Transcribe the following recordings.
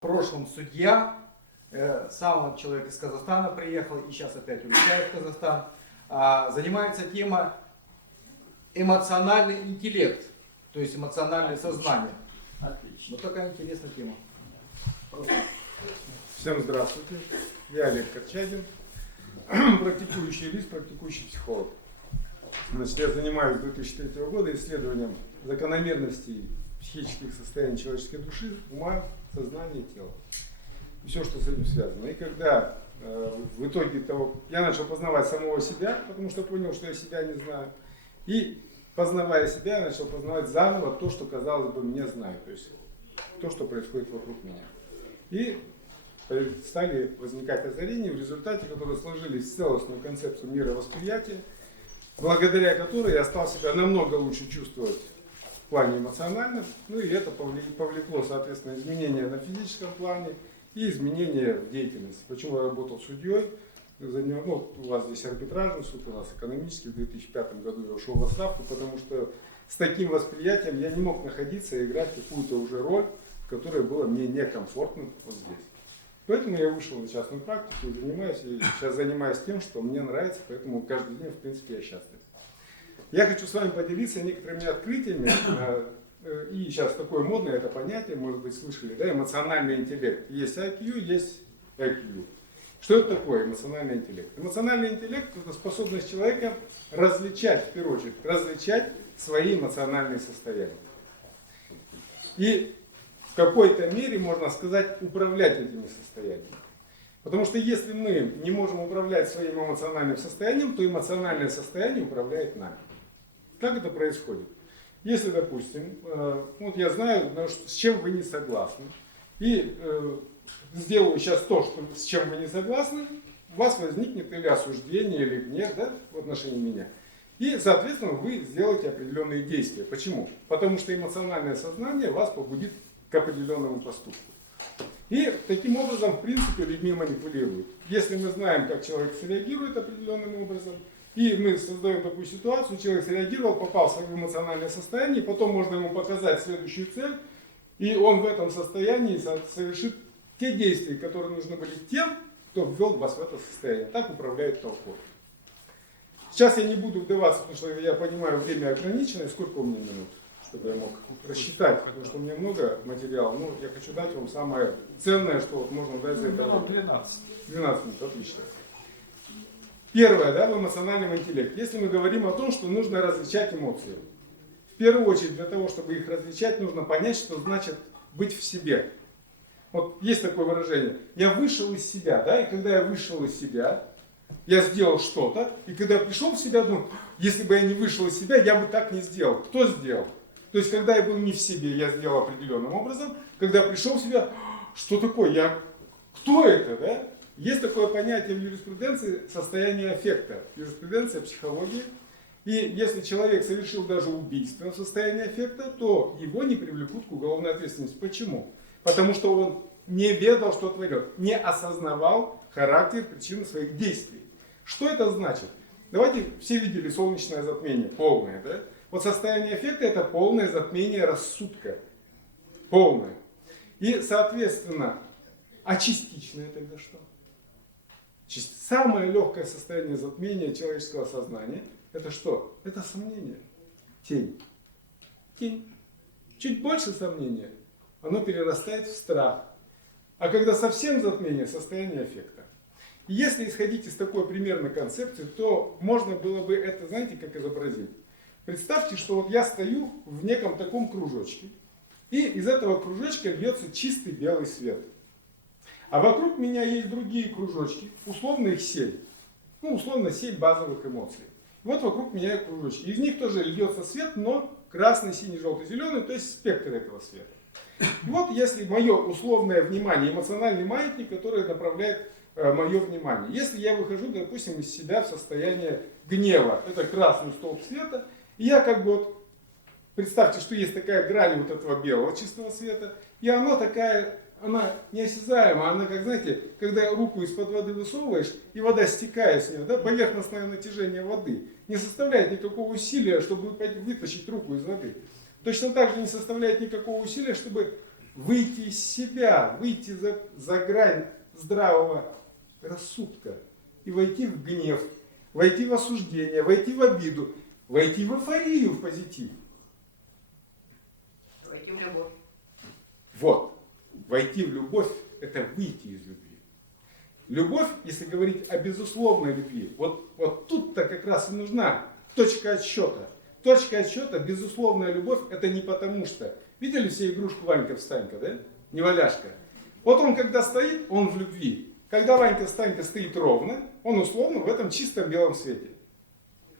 В прошлом судья, сам человек из Казахстана приехал и сейчас опять улетает в Казахстан, занимается темой эмоциональный интеллект, то есть эмоциональное сознание. Отлично. Вот такая интересная тема. Всем здравствуйте, я Олег Корчагин, практикующий юрист, практикующий психолог. Значит, я занимаюсь с 2003 года исследованием закономерностей психических состояний человеческой души, ума, сознания и тела. И все, что с этим связано. И когда в итоге того, я начал познавать самого себя, потому что понял, что я себя не знаю, и познавая себя, я начал познавать заново то, что, казалось бы, мне знаю, то есть то, что происходит вокруг меня. И стали возникать озарения, в результате которые сложились в целостную концепцию мировосприятия, благодаря которой я стал себя намного лучше чувствовать в плане эмоциональном, ну и это повлекло, соответственно, изменения на физическом плане и изменения в деятельности. Почему я работал судьей? Ну, у вас здесь арбитражный суд, у нас экономический. В 2005 году я ушел в отставку, потому что с таким восприятием я не мог находиться и играть какую-то уже роль, которая была мне некомфортна вот здесь. Поэтому я вышел на частную практику и сейчас занимаюсь тем, что мне нравится, поэтому каждый день, в принципе, я счастлив. Я хочу с вами поделиться некоторыми открытиями, и сейчас такое модное это понятие, может быть, слышали, да, эмоциональный интеллект. Есть IQ, есть EQ. Что это такое эмоциональный интеллект? Эмоциональный интеллект – это способность человека различать, в первую очередь, различать свои эмоциональные состояния. И в какой-то мере, можно сказать, управлять этими состояниями. Потому что если мы не можем управлять своим эмоциональным состоянием, то эмоциональное состояние управляет нами. Как это происходит? Если, допустим, вот я знаю, с чем вы не согласны, и сделаю сейчас то, с чем вы не согласны, у вас возникнет или осуждение, или гнев, да, в отношении меня. И, соответственно, вы сделаете определенные действия. Почему? Потому что эмоциональное сознание вас побудит к определенному поступку. И таким образом, в принципе, людьми манипулируют. Если мы знаем, как человек среагирует определенным образом, и мы создаем такую ситуацию, человек среагировал, попал в свое эмоциональное состояние, потом можно ему показать следующую цель, и он в этом состоянии совершит те действия, которые нужны были тем, кто ввел вас в это состояние. Так управляют толпой. Сейчас я не буду вдаваться, потому что я понимаю, время ограничено. Сколько у меня минут, чтобы я мог рассчитать, потому что у меня много материала. Но я хочу дать вам самое ценное, что вот можно дать за это. 12. 12 минут, отлично. Первое, да, в эмоциональном интеллекте. Если мы говорим о том, что нужно различать эмоции. В первую очередь, для того, чтобы их различать, нужно понять, что значит быть в себе. Вот есть такое выражение. Я вышел из себя, да, и когда я вышел из себя, я сделал что-то, и когда я пришел в себя, думаю, если бы я не вышел из себя, я бы так не сделал. Кто сделал? То есть, когда я был не в себе, я сделал определенным образом. Когда я пришел в себя, что такое? Кто это, да? Есть такое понятие в юриспруденции состояние аффекта. Юриспруденция, психология. И если человек совершил даже убийство в состоянии аффекта, то его не привлекут к уголовной ответственности. Почему? Потому что он не ведал, что творил, не осознавал характер, причины своих действий. Что это значит? Давайте, все видели солнечное затмение, полное, да? Вот состояние аффекта – это полное затмение рассудка. Полное. И, соответственно, а частичное тогда что? Самое легкое состояние затмения человеческого сознания – это что? Это сомнение. Тень. Тень. Чуть больше сомнения, оно перерастает в страх. А когда совсем затмение – состояние аффекта. И если исходить из такой примерной концепции, то можно было бы это, знаете, как изобразить? Представьте, что вот я стою в неком таком кружочке, и из этого кружочка льется чистый белый свет. А вокруг меня есть другие кружочки, условно их 7. Ну, условно 7 базовых эмоций. Вот вокруг меня кружочки. Из них тоже льется свет, но красный, синий, желтый, зеленый, то есть спектр этого света. И вот если мое условное внимание, эмоциональный маятник, который направляет мое внимание. Если я выхожу, допустим, из себя в состояние гнева, это красный столб света, и я как бы вот, представьте, что есть такая грань вот этого белого чистого света, и она такая, она неосязаема, она как, знаете, когда руку из-под воды высовываешь, и вода стекает с нее, да, поверхностное натяжение воды не составляет никакого усилия, чтобы вытащить руку из воды. Точно так же не составляет никакого усилия, чтобы выйти из себя, выйти за грань здравого рассудка и войти в гнев, войти в осуждение, войти в обиду, войти в эйфорию, в позитив. Войти в любовь. Вот. Войти в любовь – это выйти из любви. Любовь, если говорить о безусловной любви, вот тут-то как раз и нужна точка отсчета. Точка отсчета, безусловная любовь, это не потому что. Видели все игрушку Ванька-встанька, да? Неваляшка. Вот он когда стоит, он в любви. Когда Ванька-встанька стоит ровно, он условно в этом чистом белом свете.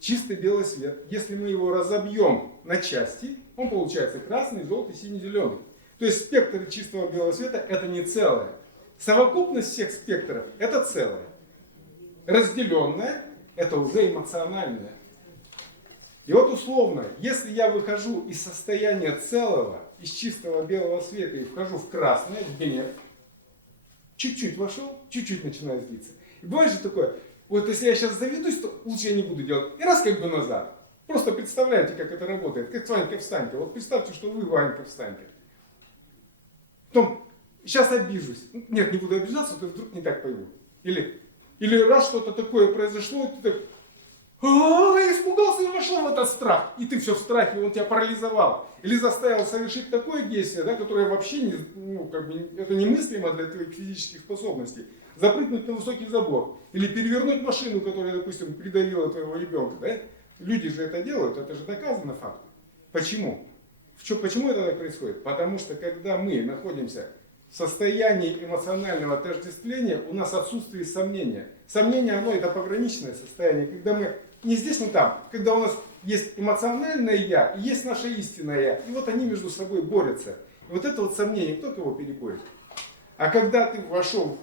Чистый белый свет. Если мы его разобьем на части, он получается красный, желтый, синий, зеленый. То есть спектр чистого белого света это не целое. Совокупность всех спектров это целое. Разделенное это уже эмоциональное. И вот условно, если я выхожу из состояния целого, из чистого белого света и вхожу в красное, в гнев, чуть-чуть вошел, чуть-чуть начинаю злиться. И бывает же такое, вот если я сейчас заведусь, то лучше я не буду делать. И раз как бы назад. Просто представляете, как это работает. Как с Ванька-встанька. Вот представьте, что вы Ванька-встанька. Потом, сейчас обижусь. Нет, не буду обижаться, то вдруг не так пойму. Или раз что-то такое произошло, и ты так, испугался и вошел в этот страх. И ты все в страхе, он тебя парализовал. Или заставил совершить такое действие, да, которое вообще это немыслимо для твоих физических способностей. Запрыгнуть на высокий забор. Или перевернуть машину, которая, допустим, придавила твоего ребенка. Да? Люди же это делают, это же доказано фактом. Почему? Почему это так происходит? Потому что когда мы находимся в состоянии эмоционального отождествления, у нас отсутствует сомнения. Сомнение, оно это пограничное состояние, когда мы не здесь, не там, когда у нас есть эмоциональное я и есть наше истинное я, и вот они между собой борются. И вот это вот сомнение, кто кого переборет? А когда ты вошел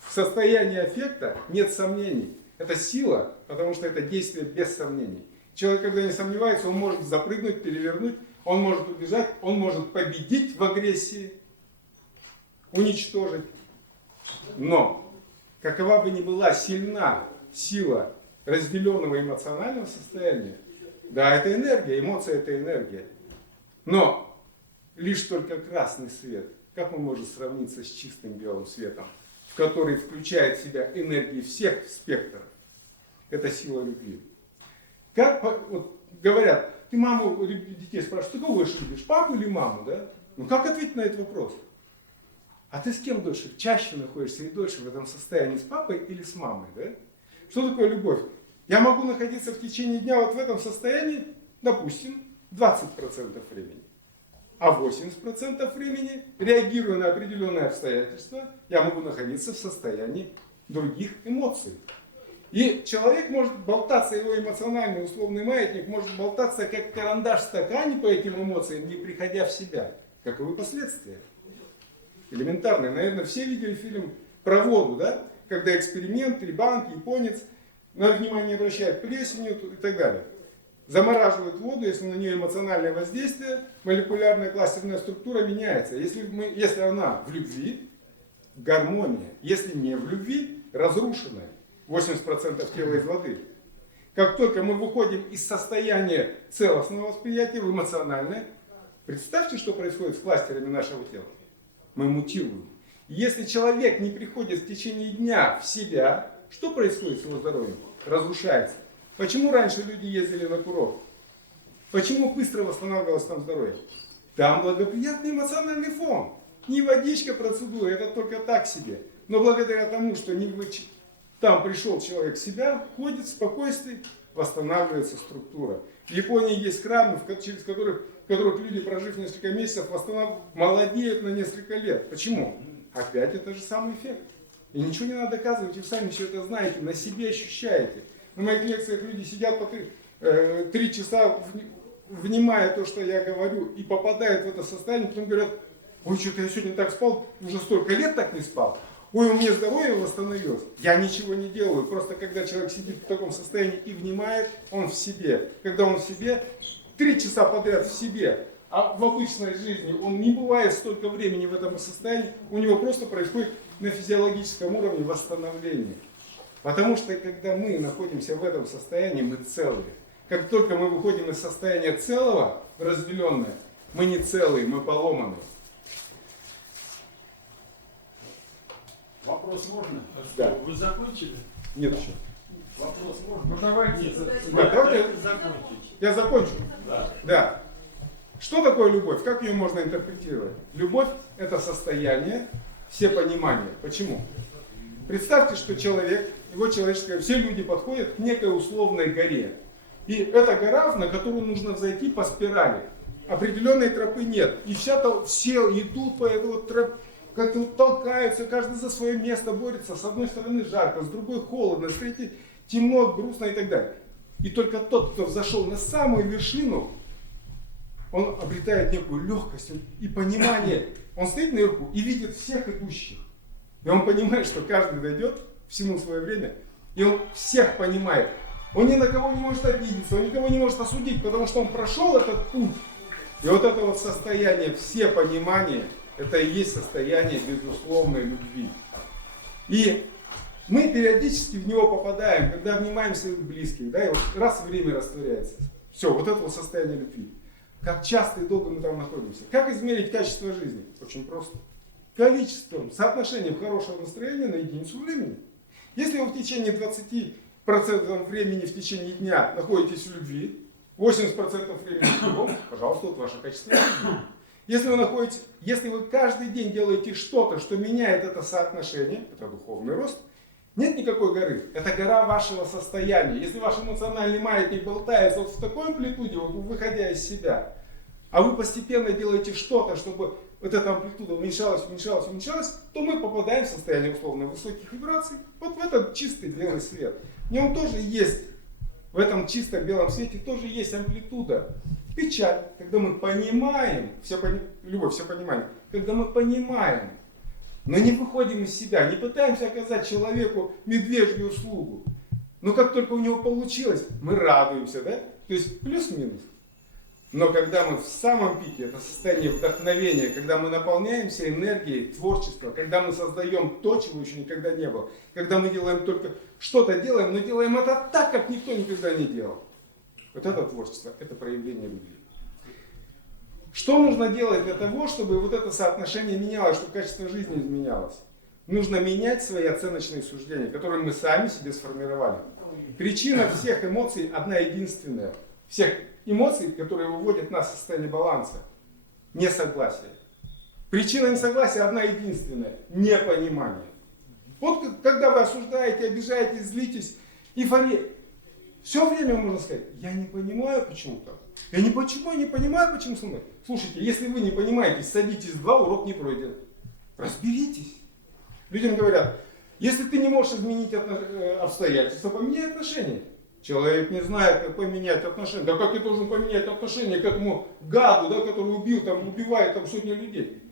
в состояние аффекта, нет сомнений. Это сила, потому что это действие без сомнений. Человек, когда не сомневается, он может запрыгнуть, перевернуть, он может убежать, он может победить в агрессии, уничтожить. Но, какова бы ни была сильна сила разделенного эмоционального состояния, да, это энергия, эмоция это энергия. Но лишь только красный свет, как он может сравниться с чистым белым светом, в который включает в себя энергии всех спектров? Это сила любви. Как вот, говорят, ты маму детей спрашиваешь, ты кого больше любишь, папу или маму, да? Ну как ответить на этот вопрос? А ты с кем дольше, чаще находишься или дольше в этом состоянии, с папой или с мамой, да? Что такое любовь? Я могу находиться в течение дня вот в этом состоянии, допустим, 20% времени. А 80% времени, реагируя на определенные обстоятельства, я могу находиться в состоянии других эмоций. И человек может болтаться, его эмоциональный условный маятник может болтаться как карандаш в стакане по этим эмоциям, не приходя в себя. Каковы последствия? Элементарные. Наверное, все видели фильм про воду, да? Когда эксперимент, ребенок, японец, на внимание обращает плесенью и так далее. Замораживают воду, если на нее эмоциональное воздействие, молекулярная кластерная структура меняется. Если она в любви, гармония. Если не в любви, разрушенная. 80% тела из воды. Как только мы выходим из состояния целостного восприятия в эмоциональное, представьте, что происходит с кластерами нашего тела. Мы мутируем. Если человек не приходит в течение дня в себя, что происходит с его здоровьем? Разрушается. Почему раньше люди ездили на курорт? Почему быстро восстанавливалось там здоровье? Там благоприятный эмоциональный фон. Не водичка, процедура, это только так себе. Но благодаря тому, что там пришел человек в себя, ходит в спокойствии, восстанавливается структура. В Японии есть храмы, через которых люди, прожив несколько месяцев, молодеют на несколько лет. Почему? Опять это же самый эффект. И ничего не надо доказывать, вы сами все это знаете, на себе ощущаете. На моих лекциях люди сидят по 3 часа, внимая то, что я говорю, и попадают в это состояние, потом говорят, ой, что-то я сегодня так спал, уже столько лет так не спал. Ой, у меня здоровье восстановилось. Я ничего не делаю. Просто когда человек сидит в таком состоянии и внимает, он в себе. Когда он в себе, 3 часа подряд в себе, а в обычной жизни он не бывает столько времени в этом состоянии, у него просто происходит на физиологическом уровне восстановление. Потому что когда мы находимся в этом состоянии, мы целые. Как только мы выходим из состояния целого в разделенное, мы не целые, мы поломанные. Вопрос можно? Да. Вы закончили? Нет еще. Вопрос Ну можно? давайте. Нет, Да, давайте закончить. я закончу. Да. Да. Что такое любовь? Как ее можно интерпретировать? Любовь – это состояние всепонимания. Почему? Представьте, что человек, его человеческое, все люди подходят к некой условной горе. И эта гора, на которую нужно взойти по спирали. Определенной тропы нет. И все идут по этой вот тропе, как-то вот толкаются, каждый за свое место борется. С одной стороны жарко, с другой холодно, с третьей темно, грустно и так далее. И только тот, кто взошел на самую вершину, он обретает некую легкость и понимание. Он стоит наверху и видит всех идущих. И он понимает, что каждый дойдет всему свое время. И он всех понимает. Он ни на кого не может обидеться, он никого не может осудить, потому что он прошел этот путь. И вот это вот состояние всепонимания, это и есть состояние безусловной любви. И мы периодически в него попадаем, когда обнимаем своих близких, да, и вот раз время растворяется. Все, вот это вот состояние любви. Как часто и долго мы там находимся. Как измерить качество жизни? Очень просто. Количеством, соотношением хорошего настроения на единицу времени. Если вы в течение 20% времени в течение дня находитесь в любви, 80% времени в любом, пожалуйста, вот ваше качество жизни. Если вы каждый день делаете что-то, что меняет это соотношение, это духовный рост, нет никакой горы. Это гора вашего состояния. Если ваш эмоциональный маятник болтается вот в такой амплитуде, вот выходя из себя, а вы постепенно делаете что-то, чтобы вот эта амплитуда уменьшалась, то мы попадаем в состояние условно высоких вибраций, вот в этот чистый белый свет. В нем тоже есть, в этом чистом белом свете тоже есть амплитуда. Печаль, когда мы понимаем, любовь, все понимание, когда мы понимаем, но не выходим из себя, не пытаемся оказать человеку медвежью услугу. Но как только у него получилось, мы радуемся, да? То есть плюс-минус. Но когда мы в самом пике, это состояние вдохновения, когда мы наполняемся энергией творчества, когда мы создаем то, чего еще никогда не было, когда мы делаем только что-то делаем, но делаем это так, как никто никогда не делал. Вот это творчество, это проявление любви. Что нужно делать для того, чтобы вот это соотношение менялось, чтобы качество жизни изменялось? Нужно менять свои оценочные суждения, которые мы сами себе сформировали. Причина всех эмоций одна единственная. Всех эмоций, которые выводят нас в состояние баланса. Несогласие. Причина несогласия одна единственная. Непонимание. Вот когда вы осуждаете, обижаетесь, злитесь, эйфория. Все время можно сказать, я не понимаю, почему так. Я не понимаю, почему со мной. Слушайте, если вы не понимаете, садитесь 2, урок не пройден. Разберитесь. Людям говорят, если ты не можешь изменить обстоятельства, поменяй отношения. Человек не знает, как поменять отношения. Да как я должен поменять отношения к этому гаду, да, который убивает сотни людей?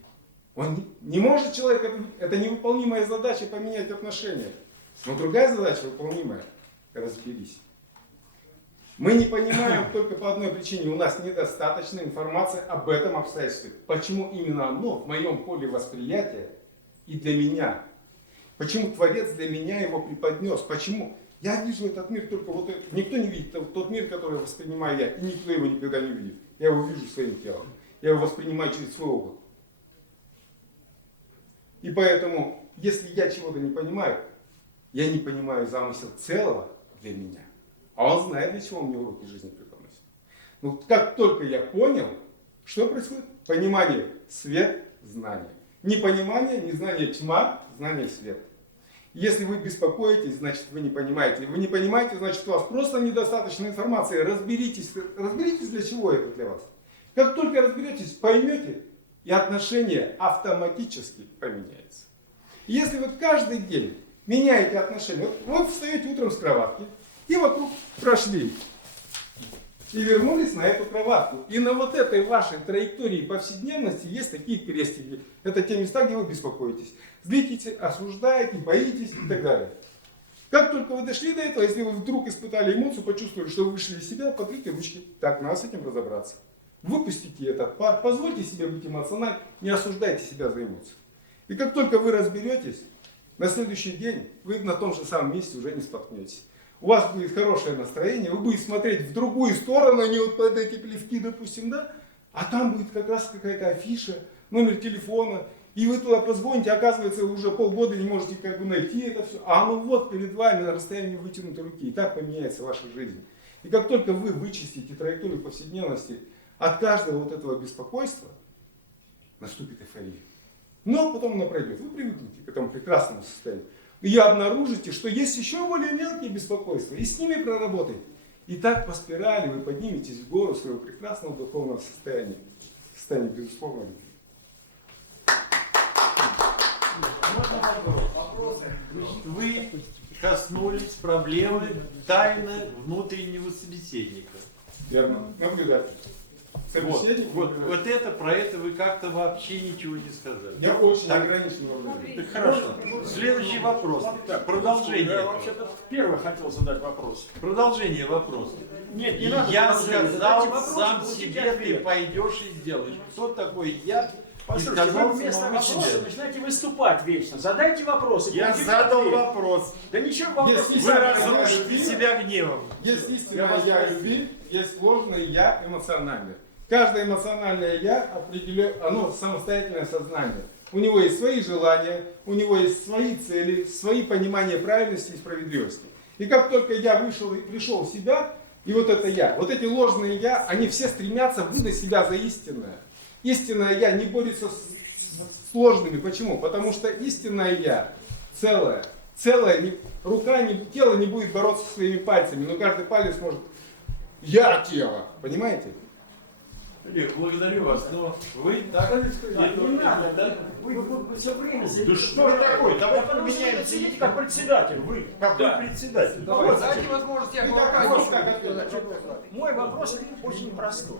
Он не может человек, это невыполнимая задача поменять отношения. Но другая задача выполнимая. Разберись. Мы не понимаем только по одной причине. У нас недостаточно информации об этом обстоятельстве. Почему именно оно в моем поле восприятия и для меня? Почему Творец для меня его преподнес? Почему? Я вижу этот мир только вот этот. Никто не видит тот мир, который воспринимаю я. И никто его никогда не увидит. Я его вижу своим телом. Я его воспринимаю через свой опыт. И поэтому, если я чего-то не понимаю, я не понимаю замысел целого для меня. А он знает, для чего он мне уроки жизни преподносит. Но как только я понял, что происходит? Понимание, свет, знание. Непонимание, незнание, тьма, знание, свет. Если вы беспокоитесь, значит вы не понимаете. Вы не понимаете, значит у вас просто недостаточно информации. Разберитесь, для чего это для вас. Как только разберетесь, поймете, и отношение автоматически поменяется. Если вы каждый день меняете отношения, вот вы встаете утром с кроватки, и вокруг прошли. И вернулись на эту кроватку. И на вот этой вашей траектории повседневности есть такие крестики. Это те места, где вы беспокоитесь. Злитесь, осуждаете, боитесь и так далее. Как только вы дошли до этого, если вы вдруг испытали эмоцию, почувствовали, что вы вышли из себя, подвигайте ручки. Так, надо с этим разобраться. Выпустите этот пар, позвольте себе быть эмоциональным, не осуждайте себя за эмоции. И как только вы разберетесь, на следующий день вы на том же самом месте уже не споткнетесь. У вас будет хорошее настроение, вы будете смотреть в другую сторону, не вот под эти плевки, допустим, да? А там будет как раз какая-то афиша, номер телефона, И вы туда позвоните, оказывается, вы уже полгода не можете как бы найти это все. А оно вот перед вами на расстоянии вытянутой руки. И так поменяется ваша жизнь. И как только вы вычистите траекторию повседневности от каждого вот этого беспокойства, наступит эйфория. Но потом она пройдет. Вы привыкнете к этому прекрасному состоянию. И обнаружите, что есть еще более мелкие беспокойства. И с ними проработайте. И так по спирали вы подниметесь в гору своего прекрасного духовного состояния. Состояние безусловно любви. Вы коснулись проблемы тайны внутреннего собеседника. Верно. Наблюдатель. Собеседник. Вот это, про это вы как-то вообще ничего не сказали. Я очень ограничен в наблюдателе. Так хорошо. Следующий вопрос. Я Продолжение. вообще-то первый хотел задать вопрос. Продолжение вопроса. Нет, не надо. Я продолжение. сказал Задайте вопрос, сам получите себе, ты ответ. пойдешь и сделаешь. Кто такой я? И Послушайте, сказал вы вместо самому вопроса себе. начинаете выступать вечно. Задайте вопрос. и Я получите задал ответ. вопрос. Да ничего вопрос Если не Вы задайте. задали. разрушите себя гневом. Есть истинное я любви, есть ложное я эмоциональное. Каждое эмоциональное я определяет, оно самостоятельное сознание. У него есть свои желания, у него есть свои цели, свои понимания правильности и справедливости. И как только я пришел в себя, и вот это я, вот эти ложные я, они все стремятся выдать себя за истинное. Истинное я не борется с ложными. Почему? Потому что истинное я целое. Целое, рука, тело не будет бороться со своими пальцами, но каждый палец может я тело. Понимаете? Олег, благодарю вас, но вы так... Не надо, да? Вы все время Да что ж такое? Давайте потому что вы поменяем. сидите как председатель. Вы. Какой председатель? Вот, дайте возможность Якову Аркадьевичу. Мой вопрос очень простой.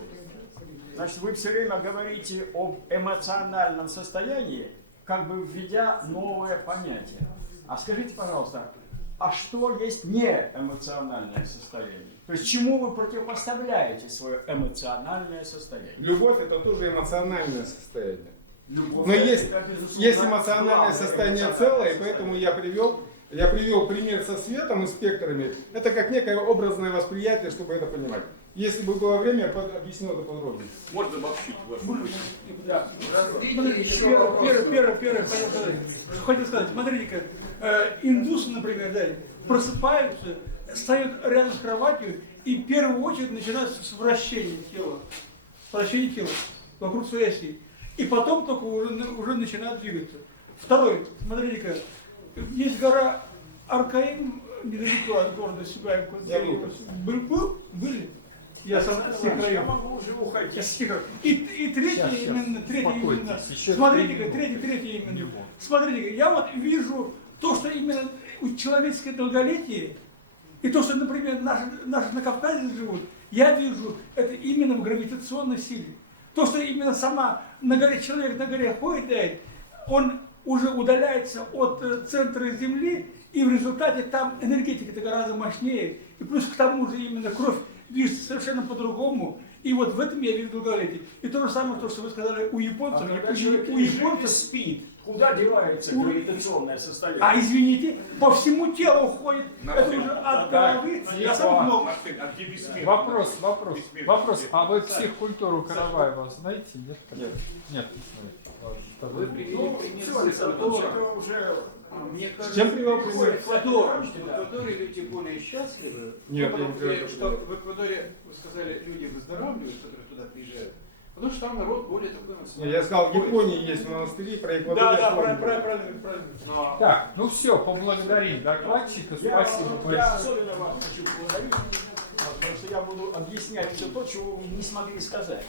Значит, вы все время говорите об эмоциональном состоянии, как бы введя новое понятие. А скажите, пожалуйста, а что есть неэмоциональное состояние? То есть чему вы противопоставляете свое эмоциональное состояние? Любовь это тоже эмоциональное состояние. Любовь Но это, есть безусловно, эмоциональное главное состояние эмоциональное целое, и состояние. поэтому я привел пример со светом и спектрами. Это как некое образное восприятие, чтобы это понимать. Если бы было время, я объяснил это подробнее. Можно обобщить ваш Да. Первое, хотел сказать, смотрите-ка, индусы, например, да, просыпаются, встают рядом с кроватью и в первую очередь начинают с вращения тела вокруг своей оси. И потом только уже начинают двигаться. Второе, смотрите-ка, есть гора Аркаим, недалеко от города Сюгай. Я был. Были? Я сам с тех Я краев. могу уже уходить. И третье именно, смотрите-ка, третье именно. Смотрите-ка, я вот вижу то, что именно человеческое долголетие, и то, что, например, наши на Кавказе живут, я вижу это именно в гравитационной силе. То, что именно человек на горе ходит, он уже удаляется от центра Земли, и в результате там энергетика гораздо мощнее. И плюс к тому же именно кровь движется совершенно по-другому. И вот в этом я вижу долголетие. И то же самое, то, что вы сказали у японцев. А когда человек У лежит и японцев спит, куда девается гравитационное состояние? А извините, по всему телу ходит, это уже от головы до самых ног. Вопрос. А вы психкультуру Караваева знаете? Нет? Нет. Нет, не знаете. Вы привели пример Всё, Александр Ильич, это уже... Мне кажется, Чем привел пример? в Эквадоре люди более счастливы. Нет, Потому я не говорю, что в Эквадоре, вы сказали, люди выздоравливают, которые туда приезжают. Потому что там народ более такой Я сказал, в Японии есть монастыри, про Эквадор. я Да, вспомнил. правильно. Так, ну все, поблагодарим докладчика. Спасибо Я большое. особенно вас хочу благодарить, потому что я буду объяснять все то, чего вы не смогли сказать.